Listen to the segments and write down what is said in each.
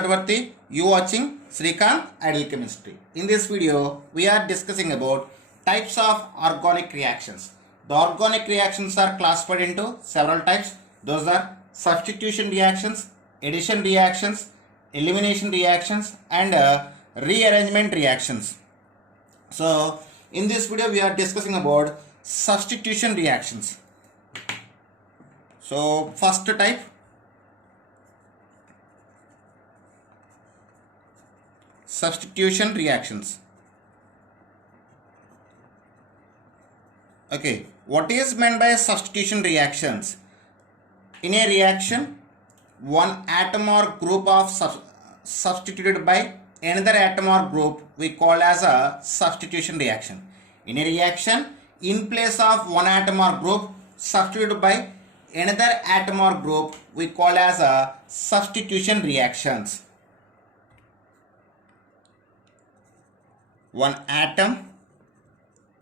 Tadvarti. You watching Srikanth Ideal Chemistry. In this video, we are discussing about types of organic reactions. The organic reactions are classified into several types. Those are substitution reactions, addition reactions, elimination reactions, and rearrangement reactions. So, in this video, we are discussing about substitution reactions. So, first type, substitution reactions. Okay, what is meant by substitution reactions? In a reaction, one atom or group of substituted by another atom or group we call as a substitution reaction. In a reaction, in place of one atom or group substituted by another atom or group we call as a substitution reactions. One atom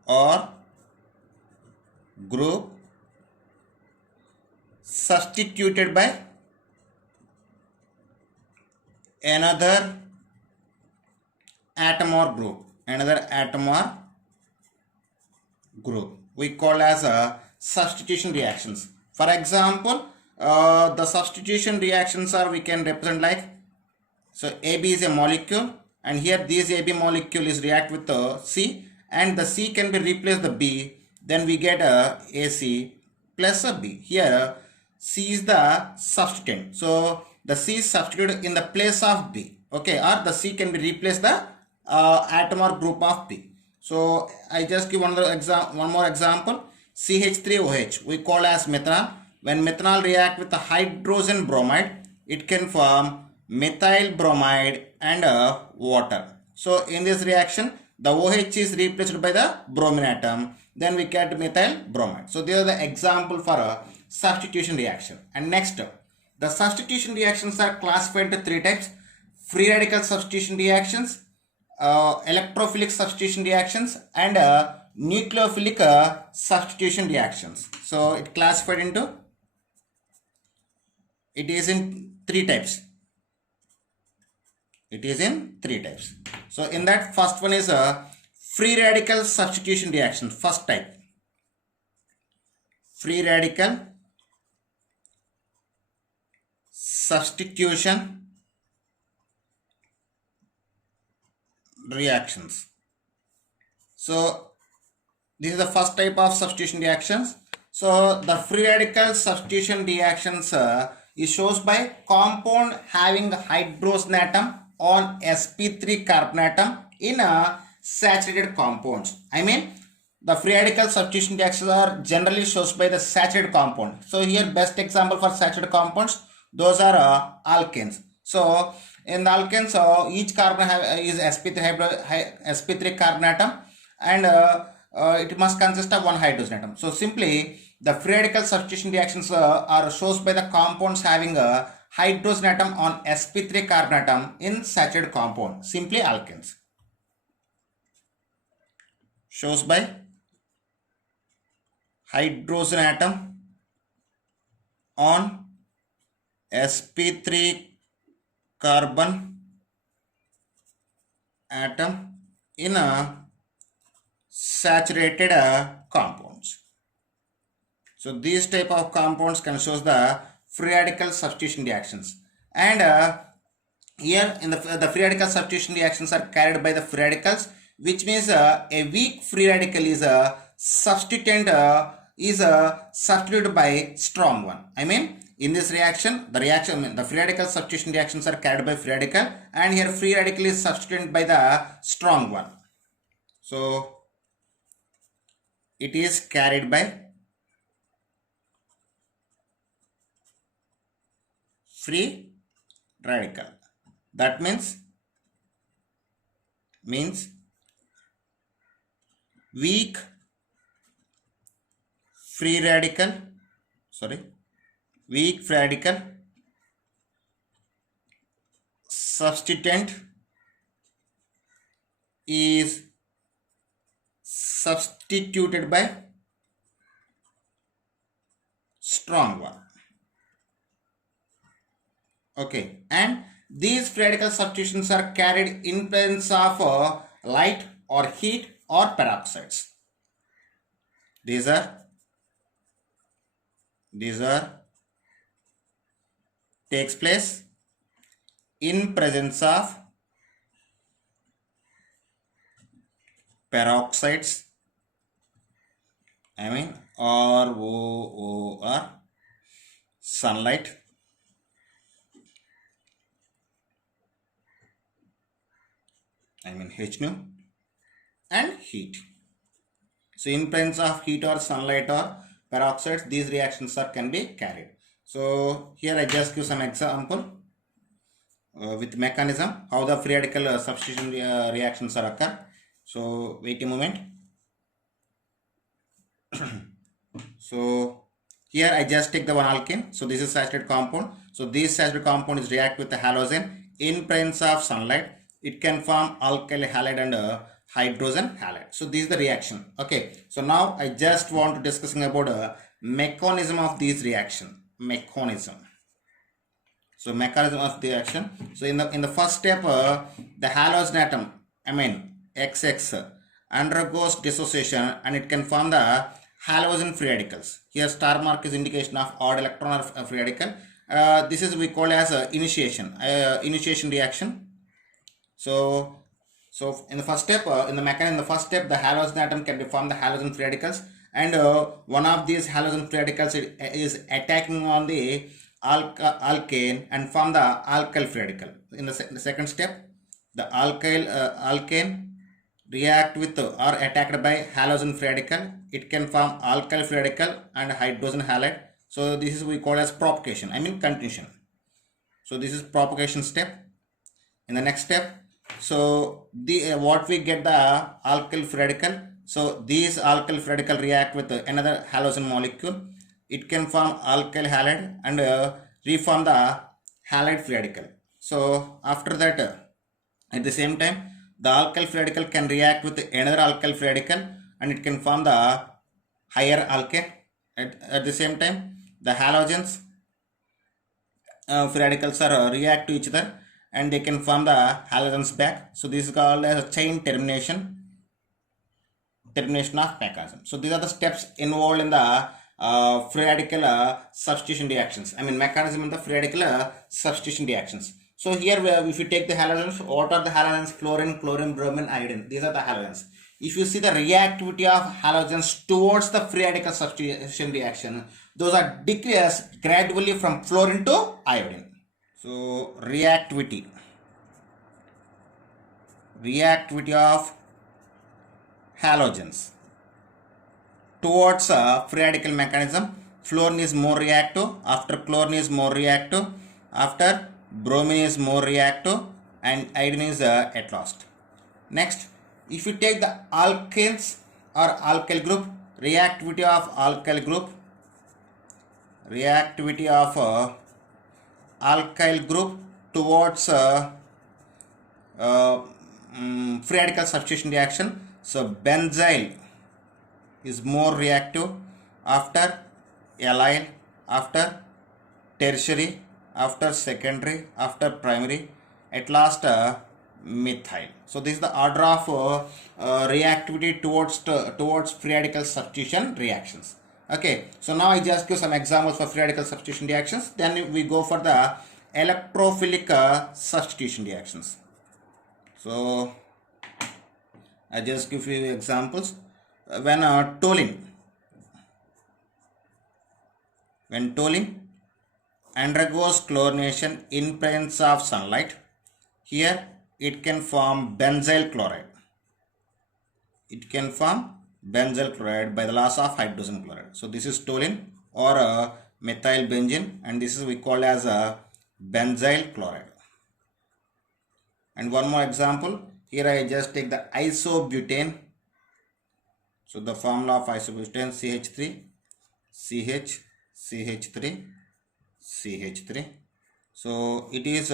or group substituted by another atom or group we call as a substitution reactions. For example, the substitution reactions are we can represent like, so AB is a molecule, and here this AB molecule is react with the C, and the C can be replaced the B, then we get a AC plus a B. Here C is the substituent, so the C is substituted in the place of B, okay, or the C can be replaced the atom or group of B. So I just give one more example. CH3OH we call as methanol. When methanol react with the hydrogen bromide, it can form methyl bromide and water. So in this reaction, the OH is replaced by the bromine atom, then we get methyl bromide. So these are the example for a substitution reaction. And next, the substitution reactions are classified into three types: free radical substitution reactions, electrophilic substitution reactions, and nucleophilic substitution reactions. So it classified into, it is in three types. So in that, first one is a free radical substitution reaction. First type, free radical substitution reactions. So this is the first type of substitution reactions. So the free radical substitution reactions is shows by compound having hydrogen atom on sp3 carbon atom in a saturated compounds. I mean, the free radical substitution reactions are generally shows by the saturated compound. So here best example for saturated compounds, those are alkanes. So in the alkanes, each carbon is sp3 carbon atom, and it must consist of one hydrogen atom. So simply the free radical substitution reactions are shows by the compounds having a hydrogen atom on sp3 carbon atom in saturated compound, simply alkanes. Shows by hydrogen atom on sp3 carbon atom in a saturated compounds. So these type of compounds can show the free radical substitution reactions. And here in the free radical substitution reactions are carried by the free radicals, which means a weak free radical is a substituent substituted by strong one. I mean, in this reaction, the free radical substitution reactions are carried by free radical, and here free radical is substituted by the strong one. So it is carried by free radical. That means weak free radical substituent is substituted by strong one. Okay, and These free radical substitutions are carried in presence of light or heat or peroxides. These are takes place in presence of peroxides, or sunlight, H nu, and heat. So in presence of heat or sunlight or peroxides, these reactions can be carried. So here I just give some example with mechanism how the free radical substitution reactions are occur. So wait a moment. So here I just take the one alkane. So this is saturated compound. So this saturated compound is react with the halogen in presence of sunlight. It can form alkyl halide and hydrogen halide. So this is the reaction. Okay. So now I just want to discussing about a mechanism of this reaction. So mechanism of the reaction. So in the first step, the halogen atom, XX, undergoes dissociation and it can form the halogen free radicals. Here star mark is indication of odd electron or free radical. This is we call as initiation reaction. So in the first step, in the first step, the halogen atom can form the halogen free radicals, and one of these halogen free radicals is attacking on the alkane and form the alkyl free radical. In the second step, the alkane react with or attacked by halogen free radical. It can form alkyl free radical and hydrogen halide. So this is we call as propagation, continuation. So this is propagation step. In the next step, so the what we get the alkyl free radical. So these alkyl free radical react with another halogen molecule. It can form alkyl halide and reform the halide free radical. So after that, at the same time, the alkyl free radical can react with another alkyl free radical and it can form the higher alkane. At the same time, the halogens free radicals are react to each other and they can form the halogens back. So this is called as a chain termination of mechanism. So these are the steps involved in the free radical substitution reactions. Mechanism in the free radical substitution reactions. So here if you take the halogens, what are the halogens? Fluorine, chlorine, bromine, iodine. These are the halogens. If you see the reactivity of halogens towards the free radical substitution reaction, those are decreased gradually from fluorine to iodine. So reactivity of halogens towards free radical mechanism. Fluorine is more reactive, after chlorine is more reactive, after bromine is more reactive, and iodine is at last. Next, if you take the alkanes or alkyl group, reactivity of alkyl group towards free radical substitution reaction. So benzyl is more reactive, after allyl, after tertiary, after secondary, after primary, at last methyl. So this is the order of reactivity towards free radical substitution reactions. Okay, so now I just give some examples for free radical substitution reactions. Then we go for the electrophilic substitution reactions. So I just give you examples. When toluene undergoes chlorination in presence of sunlight, here it can form benzyl chloride. By the loss of hydrogen chloride. So this is toluene or methyl benzene, and this is we call as a benzyl chloride. And one more example, here I just take the isobutane. So the formula of isobutane, CH3, CH, CH3, CH3. So it is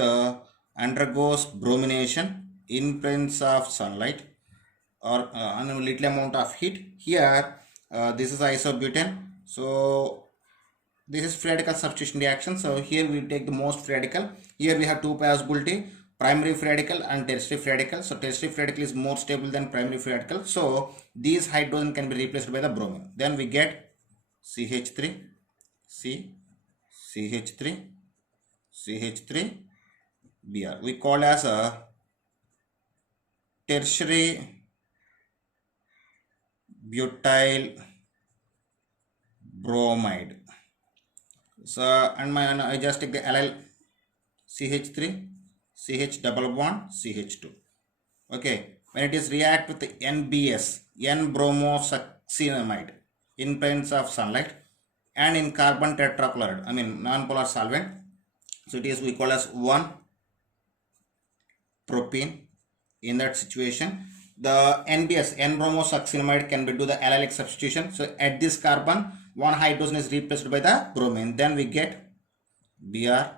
undergoes bromination in presence of sunlight or a little amount of heat. Here this is isobutane. So this is free radical substitution reaction. So here we take the most free radical. Here we have two possibility, primary free radical and tertiary free radical. So tertiary free radical is more stable than primary free radical. So these hydrogen can be replaced by the bromine. Then we get CH3, CH3, CH3, Br. We call as a tertiary butyl bromide. So and I just take the allyl CH3, CH double bond, CH2. Okay, when it is react with the NBS, N-bromosuccinimide in presence of sunlight and in carbon tetrachloride, I mean non-polar solvent. So it is we call as 1 propene. In that situation, the NBS, N-bromosuccinimide, can be do the allylic substitution. So at this carbon, one hydrogen is replaced by the bromine. Then we get Br,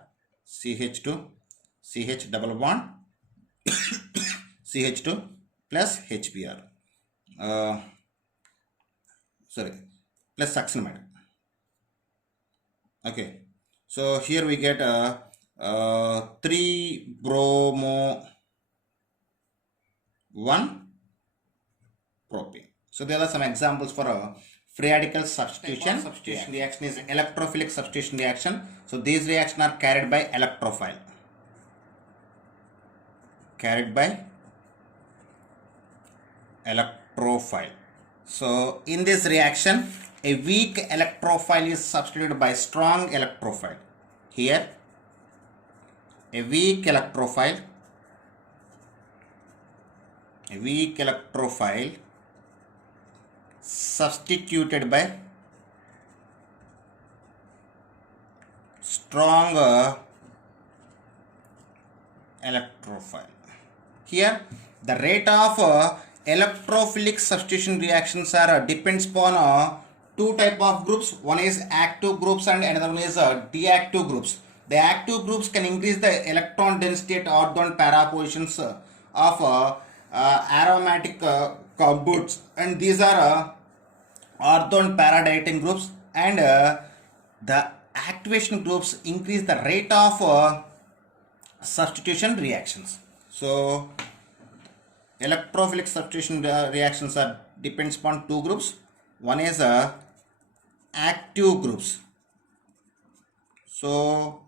CH2, CH double bond, CH2 plus HBr. Plus succinimide. Okay. So here we get 3 bromo 1 propane. So there are some examples for a free radical substitution. Substitution reaction is electrophilic substitution reaction. So these reactions are carried by electrophile. So in this reaction, a weak electrophile is substituted by strong electrophile. Here, a weak electrophile substituted by strong electrophile. Here the rate of electrophilic substitution reactions are depends upon two type of groups. One is active groups and another one is deactive groups. The active groups can increase the electron density at ortho para positions of aromatic compounds, and these are ortho and para directing groups, and the activation groups increase the rate of substitution reactions. So electrophilic substitution reactions are depends upon two groups. One is active groups. So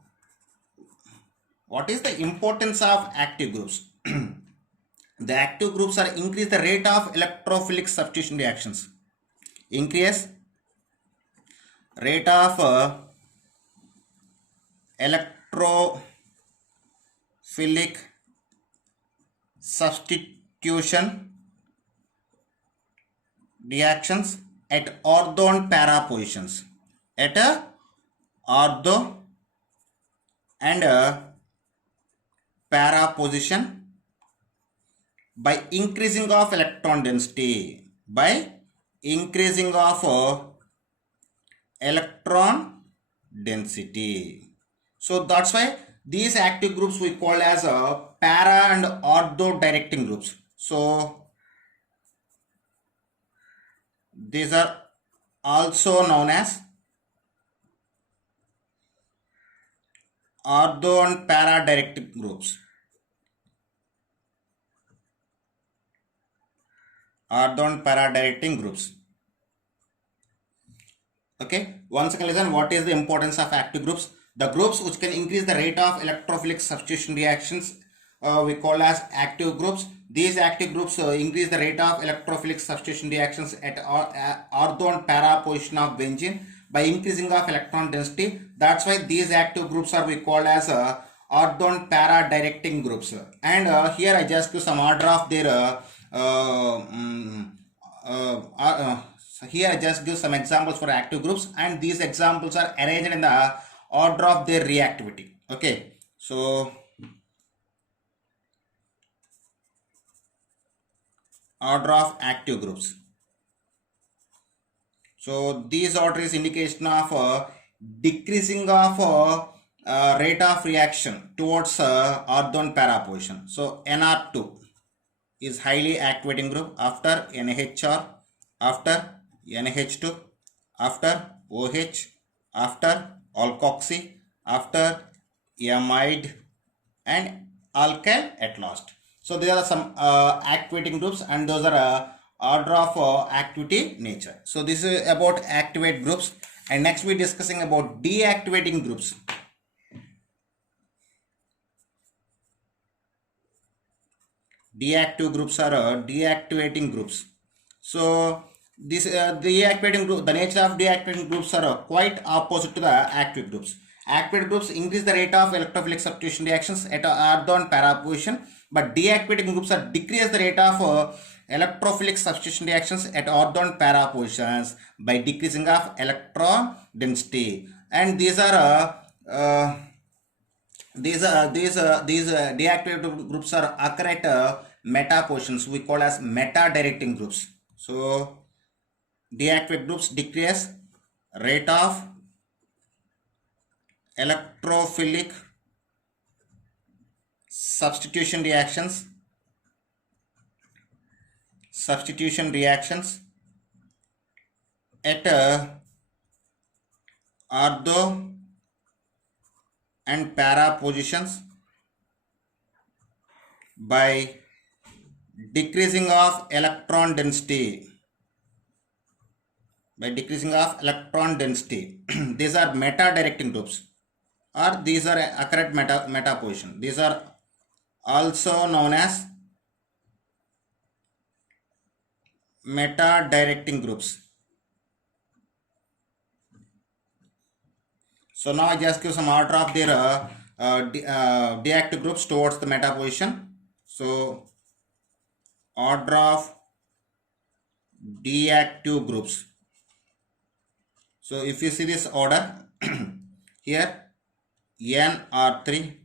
what is the importance of active groups? The active groups are increase the rate of electrophilic substitution reactions. Increase rate of electrophilic substitution reactions at ortho and para positions. At ortho and para position by increasing of electron density. So that's why these active groups we call as para and ortho directing groups. So these are also known as ortho and para directing groups. Ortho and para directing groups. Okay, once again listen, what is the importance of active groups? The groups which can increase the rate of electrophilic substitution reactions we call as active groups. These active groups increase the rate of electrophilic substitution reactions at ortho and para position of benzene by increasing of electron density. That's why these active groups are we call as ortho and para directing groups. And here I just give some order of their here I just give some examples for active groups, and these examples are arranged in the order of their reactivity. Okay, so order of active groups. So these order is indication of decreasing of rate of reaction towards ortho and para position. So NR2 is highly activating group after NHR, after NH2, after OH, after alkoxy, after amide, and alkyl at last. So there are some activating groups, and those are order of activity nature. So this is about activate groups, and next we are discussing about deactivating groups. Deactive groups are deactivating groups. So this deactivating group, the nature of deactivating groups are quite opposite to the active groups. Activated groups increase the rate of electrophilic substitution reactions at ortho para position, but deactivating groups are decrease the rate of electrophilic substitution reactions at ortho para positions by decreasing of electron density. And these are these deactivated groups are occur at meta positions, we call as meta directing groups. So deactivated groups decrease rate of electrophilic substitution reactions at ortho and para positions by decreasing of electron density. These are meta directing groups, or these are occur at meta position. These are also known as meta directing groups. So now I just give some order of their deactive groups towards the meta position. So order of deactive groups. So if you see this order here, NR3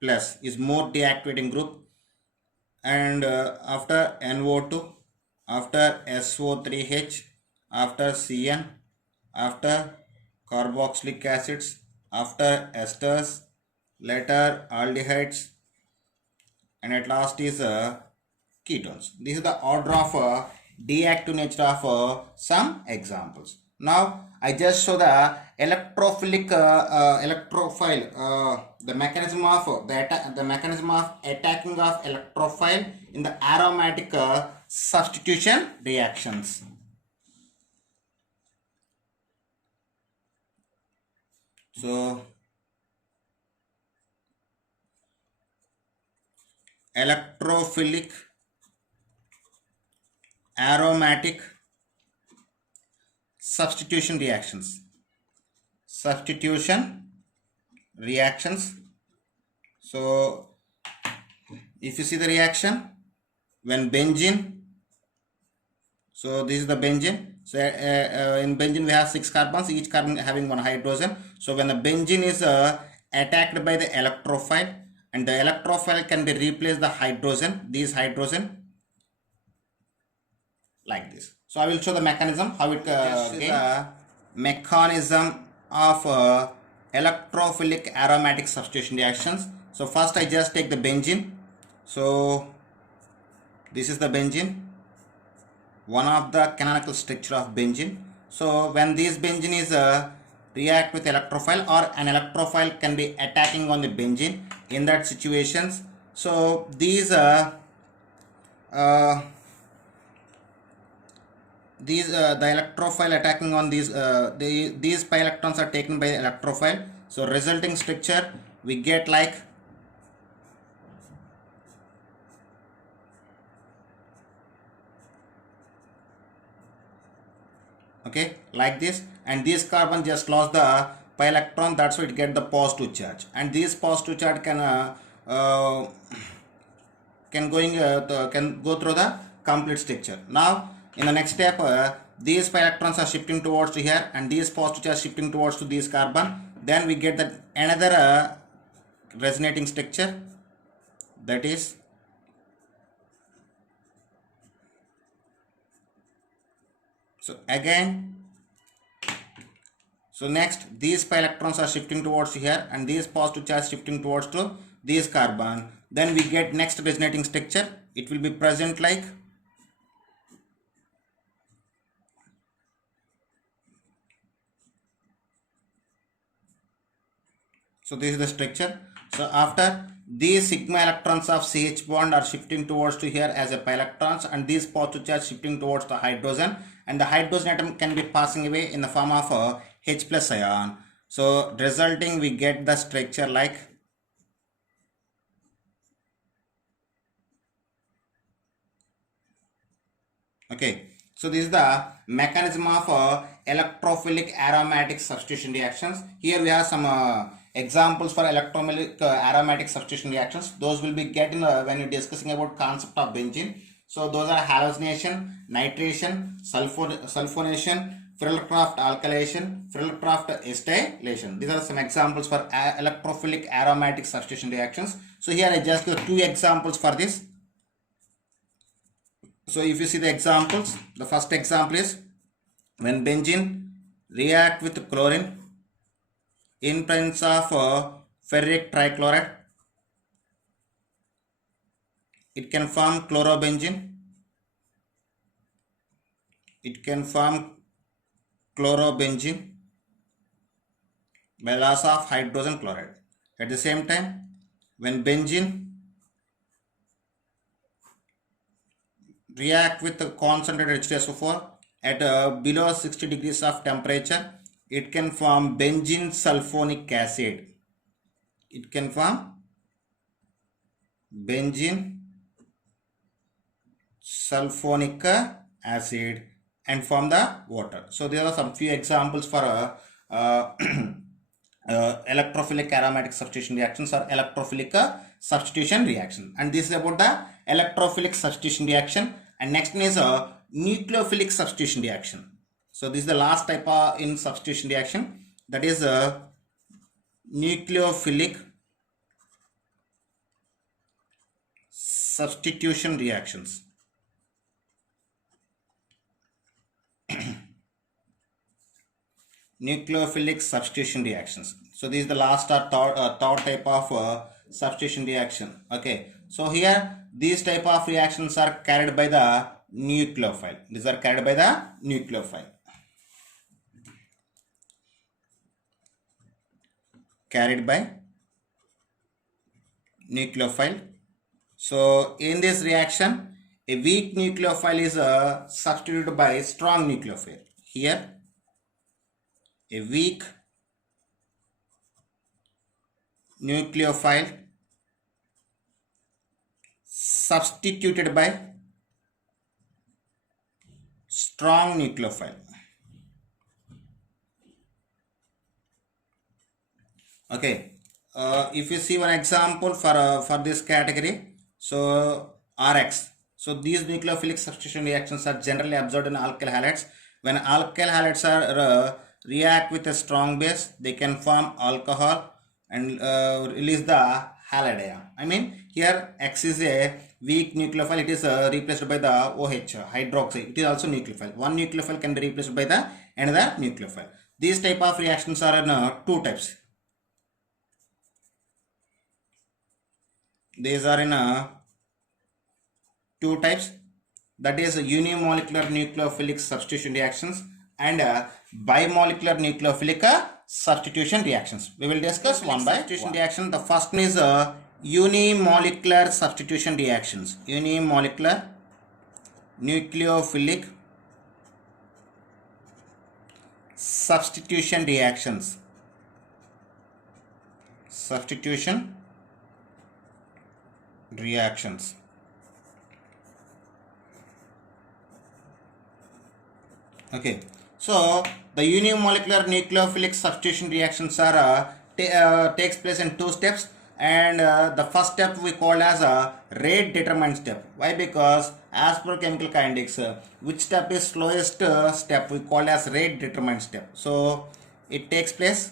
plus is more deactivating group, and after NO2, after SO3H, after CN, after carboxylic acids, after esters, later aldehydes, and at last is ketones. This is the order of deactive nature of some examples. Now I just show the electrophilic electrophile, the mechanism of the mechanism of attacking of electrophile in the aromatic substitution reactions. So electrophilic aromatic substitution reactions. So if you see the reaction, when benzene, so this is the benzene. So in benzene we have 6 carbons, each carbon having 1 hydrogen. So when the benzene is attacked by the electrophile, and the electrophile can be replaced the hydrogen, these hydrogen like this. So I will show the mechanism how it the mechanism of electrophilic aromatic substitution reactions. So first I just take the benzene. So this is the benzene, one of the canonical structure of benzene. So when this benzene is react with electrophile, or an electrophile can be attacking on the benzene, in that situations, so these the electrophile attacking on these pi electrons are taken by electrophile. So resulting structure we get like like this, and this carbon just lost the pi electron, that's why it get the positive charge, and this positive charge can go through the complete structure. Now in the next step, these pi electrons are shifting towards to here, and these positive charge shifting towards to this carbon. Then we get that another resonating structure, that is so again. So next these pi electrons are shifting towards here, and these positive charge shifting towards to this carbon. Then we get next resonating structure. It will be present like So this is the structure. So after these sigma electrons of CH bond are shifting towards to here as a pi electrons, and these positive charge shifting towards the hydrogen, and the hydrogen atom can be passing away in the form of a H plus ion. So resulting we get the structure like okay. So this is the mechanism of electrophilic aromatic substitution reactions. Here we have some examples for electrophilic aromatic substitution reactions. Those will be getting when you're discussing about concept of benzene. So those are halogenation, nitration, sulfonation, Friedel-Crafts alkylation, Friedel-Crafts acetylation. These are some examples for electrophilic aromatic substitution reactions. So here I just give 2 examples for this. So if you see the examples, the first example is when benzene react with chlorine in presence of ferric trichloride, it can form chlorobenzene. It can form chlorobenzene by loss of hydrogen chloride. At the same time, when benzene react with the concentrated H2SO4 at below 60 degrees of temperature, it can form benzene sulfonic acid. It can form benzene sulfonic acid and form the water. So there are some few examples for electrophilic aromatic substitution reactions or electrophilic substitution reaction. And this is about the electrophilic substitution reaction. And next one is a nucleophilic substitution reaction. So this is the last type in substitution reaction, that is a nucleophilic substitution reactions. Nucleophilic substitution reactions. So this is the last or third type of substitution reaction. Okay. So here these type of reactions are carried by the nucleophile. These are carried by the nucleophile. Carried by nucleophile. So in this reaction, a weak nucleophile is substituted by a strong nucleophile. Here a weak nucleophile substituted by strong nucleophile. Okay, if you see one example for this category, so RX. So these nucleophilic substitution reactions are generally observed in alkyl halides. When alkyl halides are react with a strong base, they can form alcohol and release the halide ion. I mean here X is a weak nucleophile, it is replaced by the OH, hydroxy. It is also nucleophile. One nucleophile can be replaced by the another nucleophile. These type of reactions are in 2 types. These are in 2 types, that is unimolecular nucleophilic substitution reactions and bimolecular nucleophilic substitution reactions. We will discuss one by substitution reaction. The first one is unimolecular substitution reactions. Unimolecular nucleophilic substitution reactions. Substitution reactions. Okay, so the unimolecular nucleophilic substitution reactions are takes place in 2 steps, and the first step we call as a rate determined step. Why? Because as per chemical kinetics, which step is slowest step we call as rate determined step. So it takes place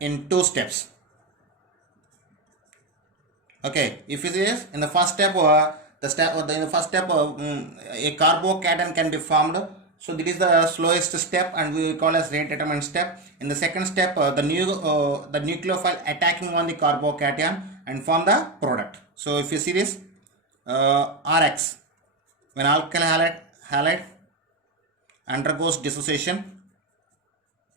in 2 steps. Okay, if it is in the first step, in the first step a carbocation can be formed. So this is the slowest step and we call as rate determined step. In the second step, the nucleophile attacking on the carbocation and form the product. So if you see this RX, when alkyl halide undergoes dissociation,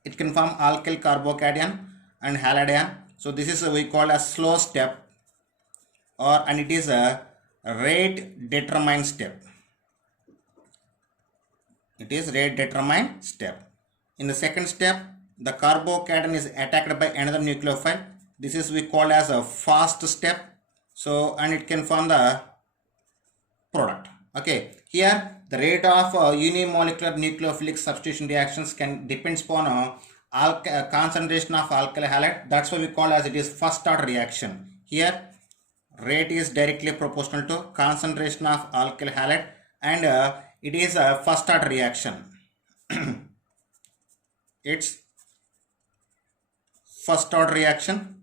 it can form alkyl carbocation and halide ion. So this is we call a slow step, and it is a rate determined step. It is rate determined step. In the second step, the carbocation is attacked by another nucleophile. This is we call as a fast step. So, and it can form the product. Okay, here the rate of unimolecular nucleophilic substitution reactions can depends upon concentration of alkyl halide. That's why we call as it is first order reaction. Here rate is directly proportional to concentration of alkyl halide, and it is a first order reaction. It's first order reaction.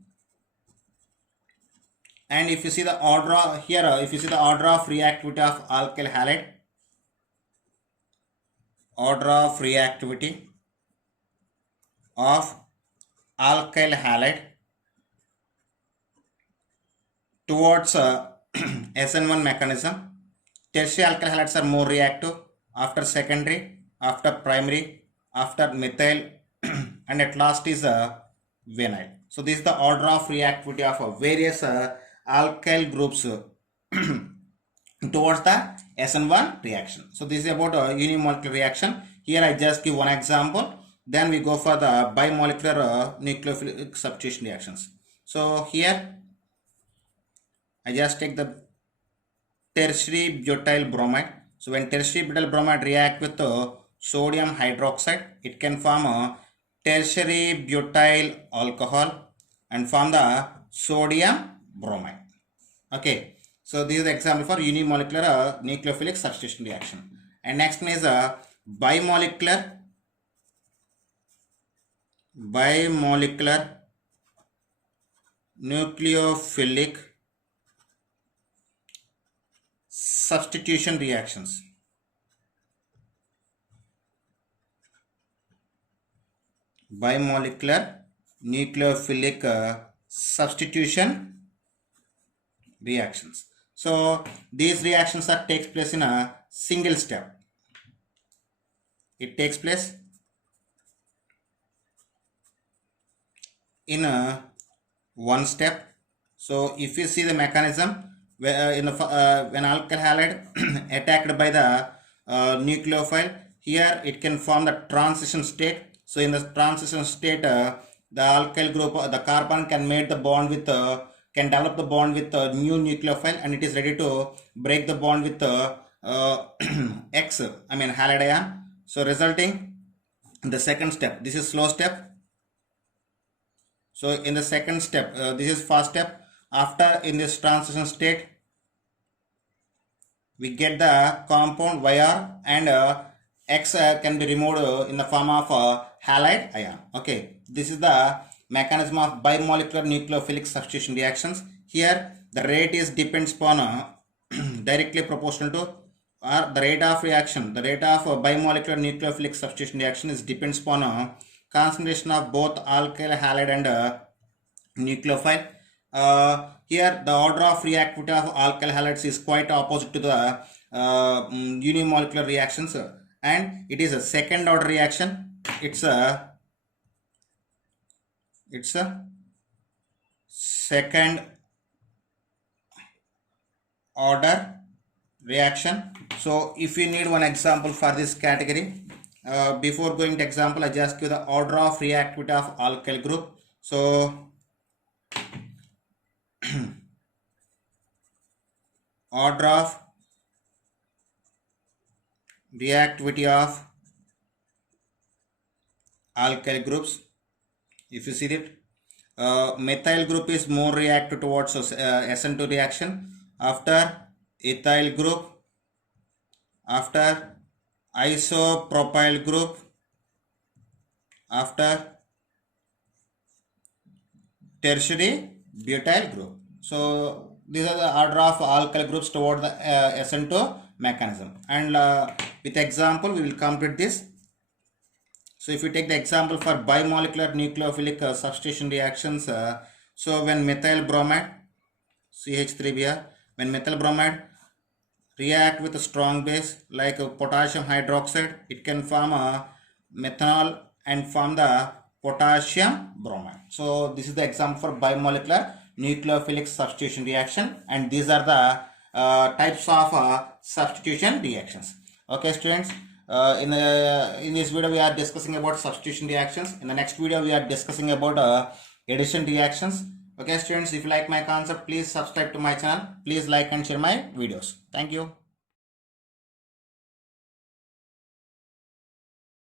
And if you see the order here, if you see the order of reactivity of alkyl halide, order of reactivity of alkyl halide towards SN1 mechanism, tertiary alkyl halides are more reactive, after secondary, after primary, after methyl, and at last is vinyl. So this is the order of reactivity of various alkyl groups towards the SN1 reaction. So this is about a unimolecular reaction. Here I just give one example. Then we go for the bimolecular nucleophilic substitution reactions. So here I just take the tertiary butyl bromide. So when tertiary butyl bromide react with sodium hydroxide, it can form a tertiary butyl alcohol and form the sodium bromide. Okay, so this is the example for unimolecular nucleophilic substitution reaction. And next one is a bimolecular nucleophilic substitution reactions. Bimolecular nucleophilic substitution reactions. So these reactions are takes place in a single step. It takes place in a one step. So if you see the mechanism where in the when alkyl halide attacked by the nucleophile, here it can form the transition state. So in the transition state, the alkyl group, the carbon can make the bond with can develop the bond with a new nucleophile, and it is ready to break the bond with X, halide ion. So resulting in the second step, this is slow step. So in the second step, this is fast step. After in this transition state, we get the compound YR, and X can be removed in the form of halide ion. Okay, this is the mechanism of bimolecular nucleophilic substitution reactions. Here the rate is depends upon directly proportional to the rate of reaction. The rate of bimolecular nucleophilic substitution reaction is depends upon concentration of both alkyl halide and nucleophile. Here the order of reactivity of alkyl halides is quite opposite to the unimolecular reactions, and it is a second order reaction. It's a second order reaction. So if you need one example for this category, before going to example, I just give the order of reactivity of alkyl group. So order of reactivity of alkyl groups, if you see it, methyl group is more reactive towards SN2 reaction, after ethyl group, after isopropyl group, after tertiary butyl group. So these are the order of alkyl groups toward the SN2 mechanism, and with example we will complete this. So if you take the example for bimolecular nucleophilic substitution reactions, so when methyl bromide CH3Br, when methyl bromide react with a strong base like potassium hydroxide, it can form a methanol and form the potassium bromide. So this is the example for bimolecular nucleophilic substitution reaction, and these are the types of substitution reactions. Okay, students. In this video we are discussing about substitution reactions. In the next video we are discussing about addition reactions. Okay, students, if you like my concept, please subscribe to my channel. Please like and share my videos. Thank you.